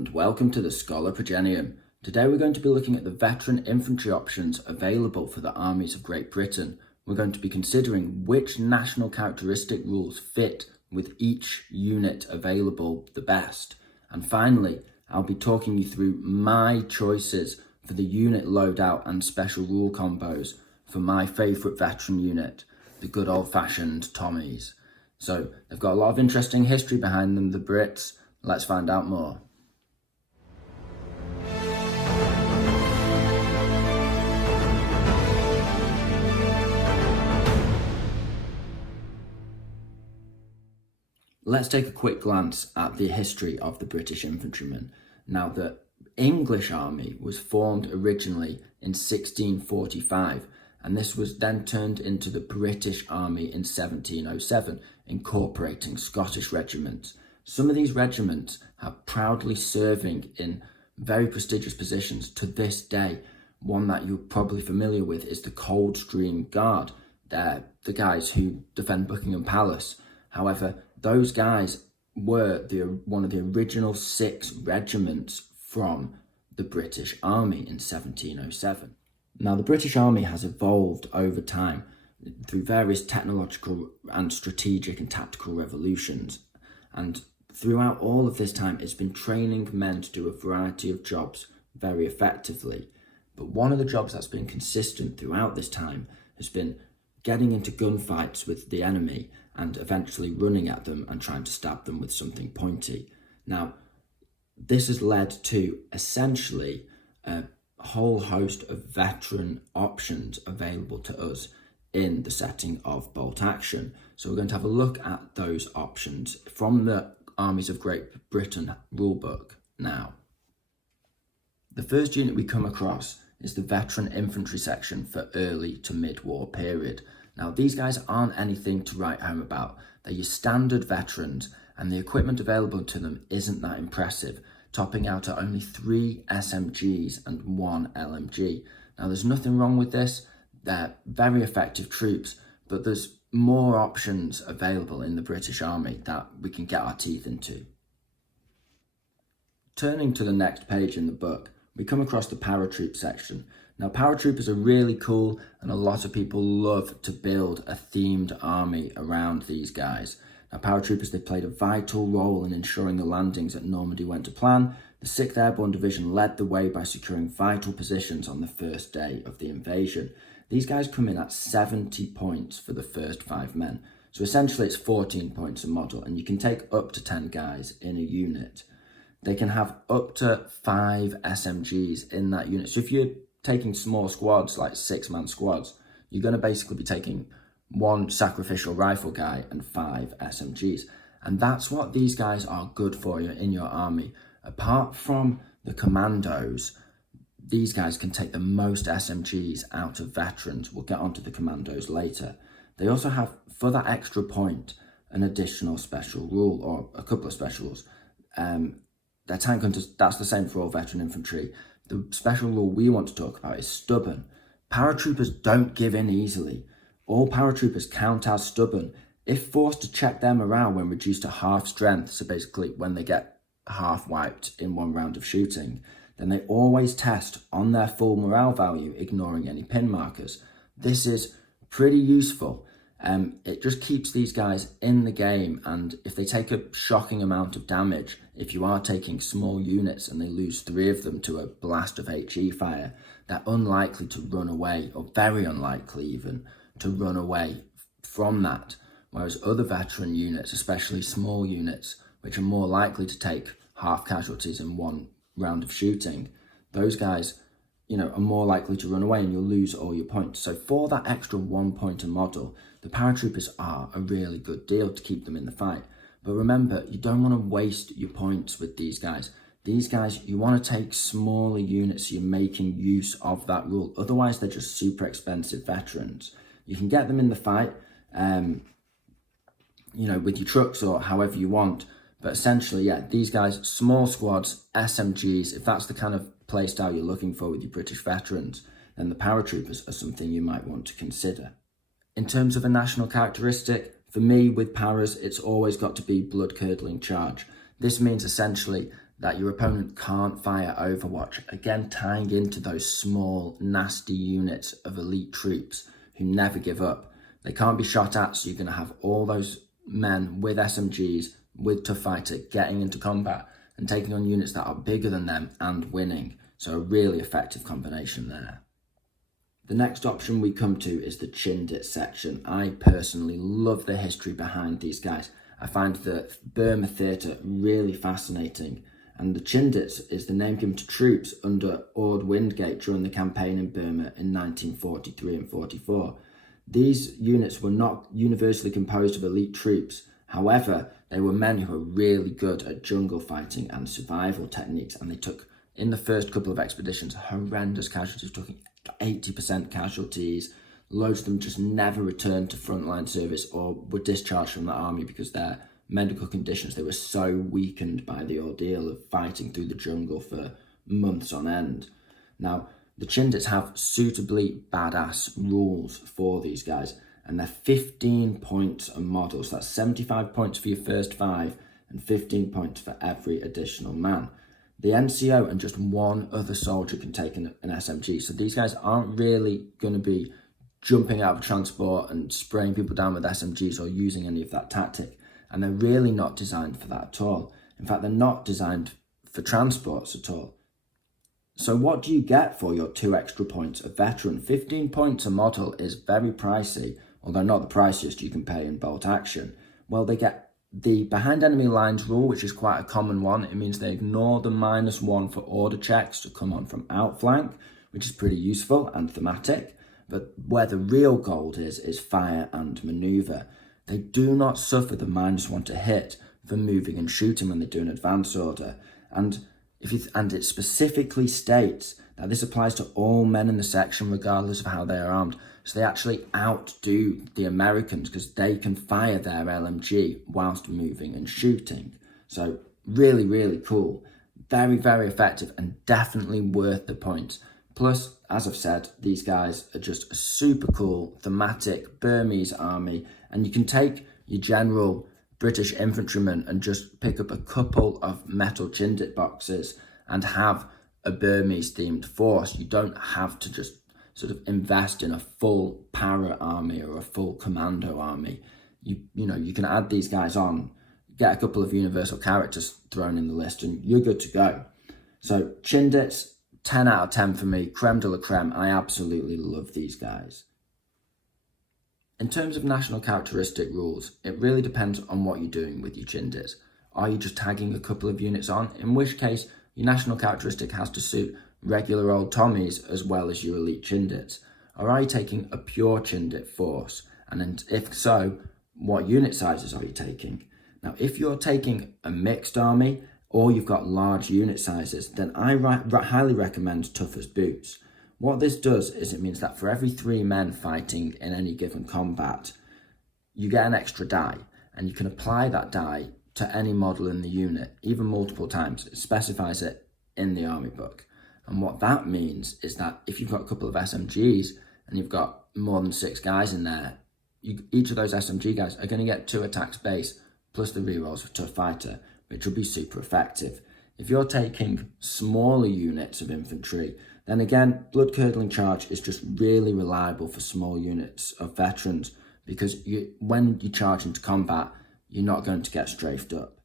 and welcome to the Scholar Progenium. Today we're going to be looking at the veteran infantry options available for the armies of Great Britain. We're going to be considering which national characteristic rules fit with each unit available the best. And finally, I'll be talking you through my choices for the unit loadout and special rule combos for my favourite veteran unit, the good old-fashioned Tommies. So they've got a lot of interesting history behind them, the Brits. Let's find out more. Let's take a quick glance at the history of the British infantrymen. Now, the English army was formed originally in 1645, and this was then turned into the British Army in 1707, incorporating Scottish regiments. Some of these regiments are proudly serving in very prestigious positions to this day. One that you're probably familiar with is the Coldstream Guard. They're the guys who defend Buckingham Palace. However, those guys were one of the original 6 regiments from the British Army in 1707. Now, the British Army has evolved over time through various technological and strategic and tactical revolutions. And throughout all of this time, it's been training men to do a variety of jobs very effectively. But one of the jobs that's been consistent throughout this time has been getting into gunfights with the enemy and eventually running at them and trying to stab them with something pointy. Now, this has led to essentially a whole host of veteran options available to us in the setting of bolt action. So we're going to have a look at those options from the Armies of Great Britain rulebook now. The first unit we come across is the veteran infantry section for early to mid-war period. Now, these guys aren't anything to write home about. They're your standard veterans, and the equipment available to them isn't that impressive, topping out at only 3 SMGs and 1 LMG. Now, there's nothing wrong with this. They're very effective troops, but there's more options available in the British Army that we can get our teeth into. Turning to the next page in the book, we come across the Paratroop section. Now, paratroopers are really cool, and a lot of people love to build a themed army around these guys. Now, paratroopers, they played a vital role in ensuring the landings at Normandy went to plan. The 6th Airborne Division led the way by securing vital positions on the first day of the invasion. These guys come in at 70 points for the first 5 men. So essentially it's 14 points a model, and you can take up to 10 guys in a unit. They can have up to 5 SMGs in that unit. So if you're taking small squads, like 6-man squads, you're going to basically be taking 1 sacrificial rifle guy and 5 SMGs. And that's what these guys are good for you in your army. Apart from the Commandos, these guys can take the most SMGs out of veterans. We'll get onto the Commandos later. They also have, for that extra point, an additional special rule, or a couple of specials. Their tank hunters, that's the same for all veteran infantry. The special rule we want to talk about is stubborn. Paratroopers don't give in easily. All paratroopers count as stubborn. If forced to check their morale when reduced to half strength, so basically when they get half wiped in 1 round of shooting, then they always test on their full morale value, ignoring any pin markers. This is pretty useful. It just keeps these guys in the game, and if they take a shocking amount of damage, if you are taking small units and they lose 3 of them to a blast of HE fire, they're unlikely to run away, or very unlikely even, to run away from that. Whereas other veteran units, especially small units, which are more likely to take half casualties in 1 round of shooting, those guys, are more likely to run away and you'll lose all your points. So for that extra 1 point a model, the paratroopers are a really good deal to keep them in the fight. But remember, you don't want to waste your points with these guys. These guys, you want to take smaller units so you're making use of that rule. Otherwise, they're just super expensive veterans. You can get them in the fight, with your trucks or however you want. But essentially, yeah, these guys, small squads, SMGs, if that's the kind of playstyle you're looking for with your British veterans, then the paratroopers are something you might want to consider. In terms of a national characteristic, for me with paras, it's always got to be blood-curdling charge. This means essentially that your opponent can't fire Overwatch, again tying into those small, nasty units of elite troops who never give up. They can't be shot at, so you're going to have all those men with SMGs, with Tough Fighter, getting into combat and taking on units that are bigger than them and winning. So a really effective combination there. The next option we come to is the Chindis section. I personally love the history behind these guys. I find the Burma theatre really fascinating, and the Chindis is the name given to troops under Ord Wingate during the campaign in Burma in 1943 and 44. These units were not universally composed of elite troops. However, they were men who were really good at jungle fighting and survival techniques, and they took, in the first couple of expeditions, horrendous casualties, talking 80% casualties. Loads of them just never returned to frontline service or were discharged from the army because their medical conditions, they were so weakened by the ordeal of fighting through the jungle for months on end. Now, the Chindis have suitably badass rules for these guys, and they're 15 points a model. So that's 75 points for your first 5 and 15 points for every additional man. The NCO and just one other soldier can take an SMG. So these guys aren't really going to be jumping out of transport and spraying people down with SMGs or using any of that tactic. And they're really not designed for that at all. In fact, they're not designed for transports at all. So what do you get for your 2 extra points of veteran? 15 points a model is very pricey, although not the priciest you can pay in bolt action. Well, they get the behind enemy lines rule, which is quite a common one. It means they ignore the -1 for order checks to come on from outflank, which is pretty useful and thematic. But where the real gold is fire and maneuver. They do not suffer the -1 to hit for moving and shooting when they do an advance order. And it specifically states that this applies to all men in the section, regardless of how they are armed. So they actually outdo the Americans because they can fire their LMG whilst moving and shooting. So really, really cool. Very, very effective and definitely worth the points. Plus, as I've said, these guys are just a super cool, thematic Burmese army. And you can take your general British infantryman and just pick up a couple of metal Chindit boxes and have a Burmese themed force. You don't have to just sort of invest in a full para army or a full commando army. You can add these guys on, get a couple of universal characters thrown in the list, and you're good to go. So Chindits, 10 out of 10 for me, creme de la creme. I absolutely love these guys. In terms of national characteristic rules, it really depends on what you're doing with your Chindits. Are you just tagging a couple of units on? In which case, your national characteristic has to suit regular old Tommies as well as your elite Chindits. Or are you taking a pure Chindit force? And if so, what unit sizes are you taking? Now, if you're taking a mixed army or you've got large unit sizes, then I highly recommend Tough as Boots. What this does is it means that for every 3 men fighting in any given combat, you get an extra die, and you can apply that die to any model in the unit, even multiple times. It specifies it in the army book. And what that means is that if you've got a couple of SMGs and you've got more than 6 guys in there, each of those SMG guys are going to get 2 attacks base plus the rerolls for Tough Fighter, which will be super effective. If you're taking smaller units of infantry, then again, Blood Curdling Charge is just really reliable for small units of veterans because when you charge into combat, you're not going to get strafed up.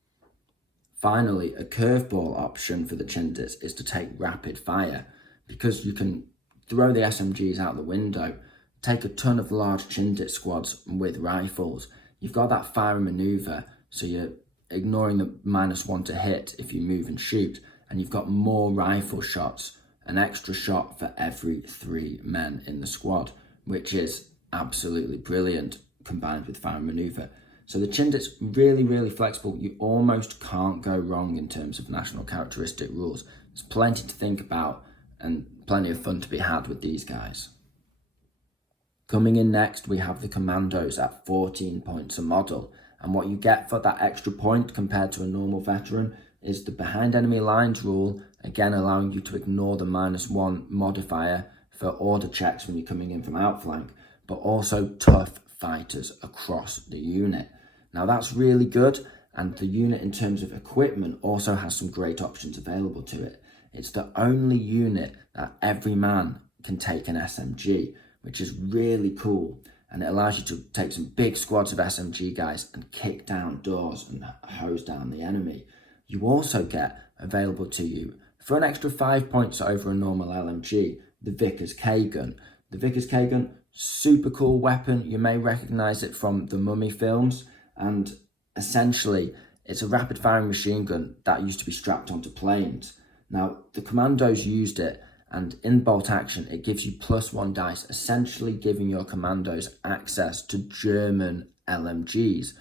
Finally, a curveball option for the Chindits is to take rapid fire because you can throw the SMGs out the window, take a ton of large Chindit squads with rifles. You've got that fire and maneuver, so you're ignoring the -1 to hit if you move and shoot, and you've got more rifle shots, an extra shot for every 3 men in the squad, which is absolutely brilliant combined with fire and maneuver. So the Chindit's really, really flexible. You almost can't go wrong in terms of national characteristic rules. There's plenty to think about and plenty of fun to be had with these guys. Coming in next, we have the Commandos at 14 points a model. And what you get for that extra point compared to a normal veteran is the behind enemy lines rule, again allowing you to ignore the -1 modifier for order checks when you're coming in from outflank, but also tough fighters across the unit. Now that's really good, And the unit in terms of equipment also has some great options available to it. It's the only unit that every man can take an SMG, which is really cool. And it allows you to take some big squads of SMG guys and kick down doors and hose down the enemy. You also get available to you, for an extra 5 points over a normal LMG, the Vickers K-Gun. The Vickers K-Gun, super cool weapon. You may recognise it from the Mummy films, and essentially it's a rapid firing machine gun that used to be strapped onto planes. Now the Commandos used it, and in bolt action it gives you +1 dice, essentially giving your Commandos access to German LMGs,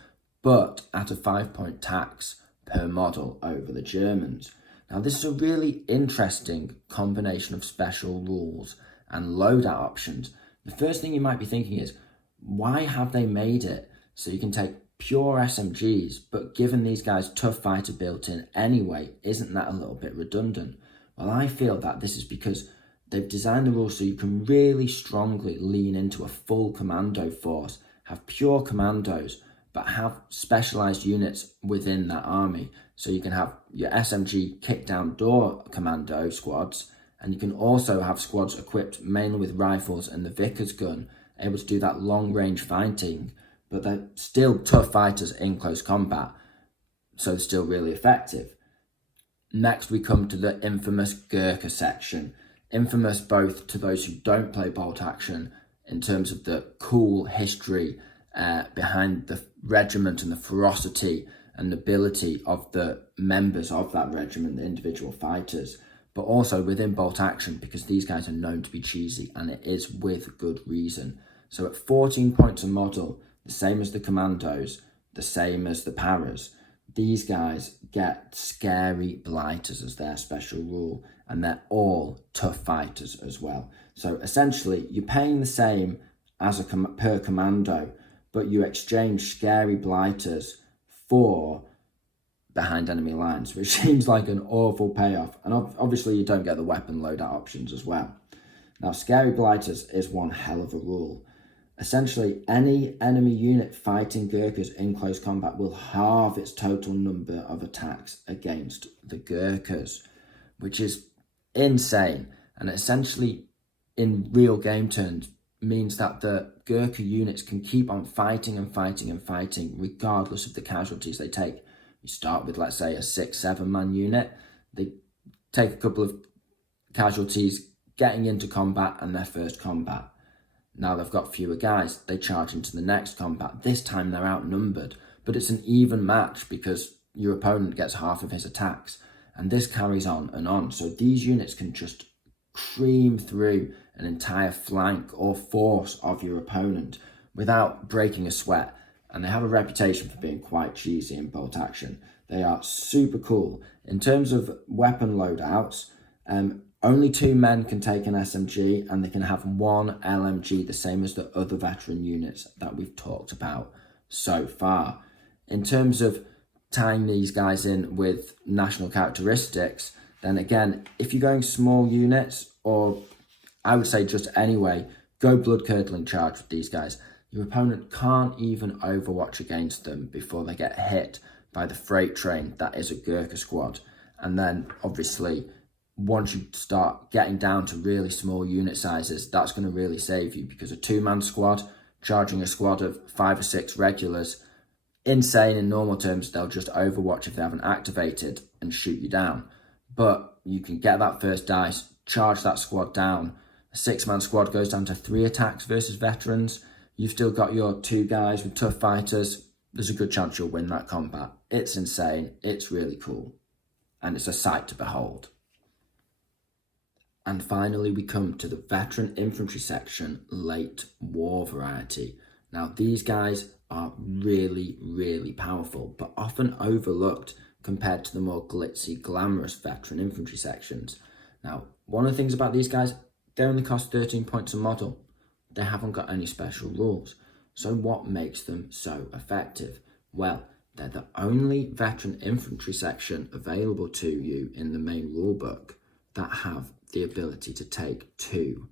but at a 5-point tax per model over the Germans. Now this is a really interesting combination of special rules and loadout options. The first thing you might be thinking is, why have they made it so you can take pure SMGs, but given these guys tough fighter built in anyway, isn't that a little bit redundant? Well, I feel that this is because they've designed the rules so you can really strongly lean into a full commando force, have pure commandos, but have specialized units within that army. So you can have your SMG kick down door commando squads, and you can also have squads equipped mainly with rifles and the Vickers gun, able to do that long range fighting, but they're still tough fighters in close combat, so they're still really effective. Next we come to the infamous Gurkha section. Infamous both to those who don't play bolt action in terms of the cool history behind the regiment and the ferocity and nobility of the members of that regiment, the individual fighters, but also within bolt action because these guys are known to be cheesy, and it is with good reason. So at 14 points a model, the same as the Commandos, the same as the Paras, these guys get scary blighters as their special rule, and they're all tough fighters as well. So essentially you're paying the same as per commando, but you exchange scary blighters for behind enemy lines, which seems like an awful payoff. And obviously you don't get the weapon loadout options as well. Now, scary blighters is one hell of a rule. Essentially, any enemy unit fighting Gurkhas in close combat will halve its total number of attacks against the Gurkhas, which is insane. And essentially, in real game terms, means that the Gurkha units can keep on fighting and fighting and fighting regardless of the casualties they take. You start with, let's say, a 6-7 man unit. They take a couple of casualties getting into combat and their first combat. Now they've got fewer guys, they charge into the next combat. This time they're outnumbered, but it's an even match because your opponent gets half of his attacks. And this carries on and on. So these units can just cream through an entire flank or force of your opponent without breaking a sweat. And they have a reputation for being quite cheesy in bolt action. They are super cool. In terms of weapon loadouts, only 2 men can take an SMG, and they can have 1 LMG, the same as the other veteran units that we've talked about so far. In terms of tying these guys in with national characteristics, then again, if you're going small units, or I would say just anyway, go blood-curdling charge with these guys. Your opponent can't even overwatch against them before they get hit by the freight train that is a Gurkha squad. And then, obviously, once you start getting down to really small unit sizes, that's going to really save you, because a 2-man squad charging a squad of 5 or 6 regulars, insane in normal terms, they'll just overwatch if they haven't activated and shoot you down. But you can get that first dice, charge that squad down. A 6-man squad goes down to 3 attacks versus veterans. You've still got your 2 guys with tough fighters. There's a good chance you'll win that combat. It's insane. It's really cool. And it's a sight to behold. And finally, we come to the veteran infantry section, late war variety. Now, these guys are really, really powerful, but often overlooked compared to the more glitzy, glamorous veteran infantry sections. Now, one of the things about these guys, they only cost 13 points a model. They haven't got any special rules. So what makes them so effective? Well, they're the only veteran infantry section available to you in the main rulebook that have the ability to take 2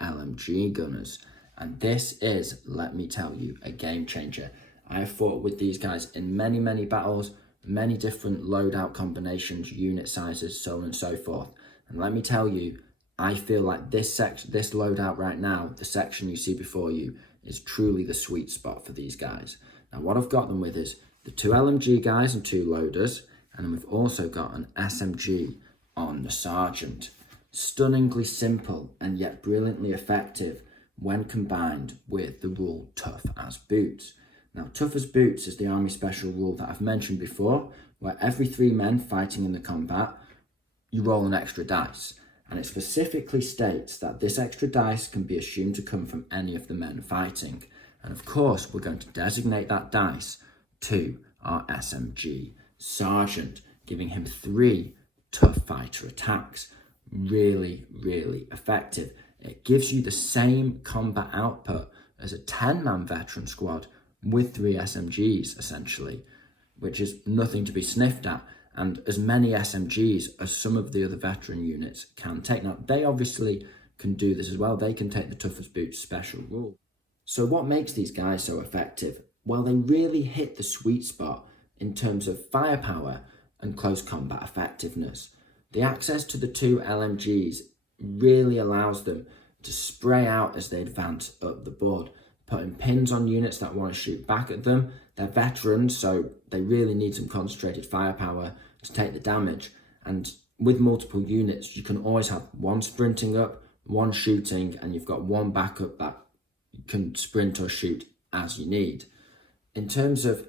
LMG gunners. And this is, let me tell you, a game changer. I have fought with these guys in many, many battles, many different loadout combinations, unit sizes, so on and so forth. And let me tell you, I feel like this loadout right now, the section you see before you, is truly the sweet spot for these guys. Now what I've got them with is the 2 LMG guys and 2 loaders, and then we've also got an SMG on the Sergeant. Stunningly simple and yet brilliantly effective when combined with the rule tough as boots. Now tough as boots is the army special rule that I've mentioned before, where every 3 men fighting in the combat, you roll an extra dice. And it specifically states that this extra dice can be assumed to come from any of the men fighting. And of course, we're going to designate that dice to our SMG Sergeant, giving him 3 tough fighter attacks. Really, really effective. It gives you the same combat output as a 10-man veteran squad with 3 SMGs, essentially, which is nothing to be sniffed at. And as many SMGs as some of the other veteran units can take. Now, they obviously can do this as well. They can take the toughest boots special rule. So what makes these guys so effective? Well, they really hit the sweet spot in terms of firepower and close combat effectiveness. The access to the 2 LMGs really allows them to spray out as they advance up the board, putting pins on units that want to shoot back at them. They're veterans, so they really need some concentrated firepower to take the damage. And with multiple units, you can always have 1 sprinting up, 1 shooting, and you've got 1 backup that can sprint or shoot as you need. In terms of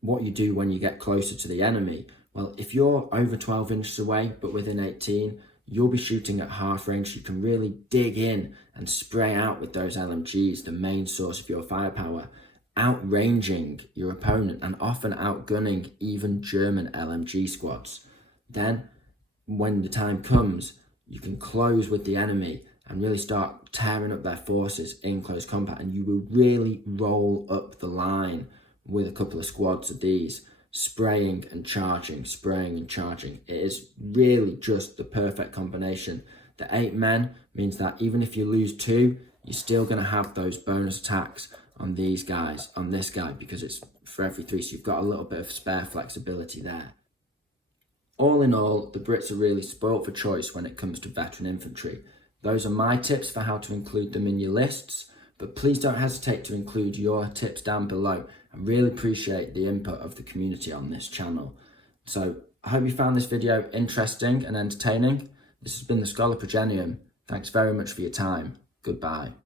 what you do when you get closer to the enemy, well, if you're over 12 inches away, but within 18, you'll be shooting at half range. You can really dig in and spray out with those LMGs, the main source of your firepower, outranging your opponent and often outgunning even German LMG squads. Then, when the time comes, you can close with the enemy and really start tearing up their forces in close combat, and you will really roll up the line with a couple of squads of these, spraying and charging, spraying and charging. It is really just the perfect combination. The 8 men means that even if you lose 2, you're still going to have those bonus attacks on these guys, on this guy, because it's for every 3, so you've got a little bit of spare flexibility there. All in all, the Brits are really spoilt for choice when it comes to veteran infantry. Those are my tips for how to include them in your lists, but please don't hesitate to include your tips down below. I really appreciate the input of the community on this channel. So I hope you found this video interesting and entertaining. This has been the Scholar Progenium. Thanks very much for your time. Goodbye.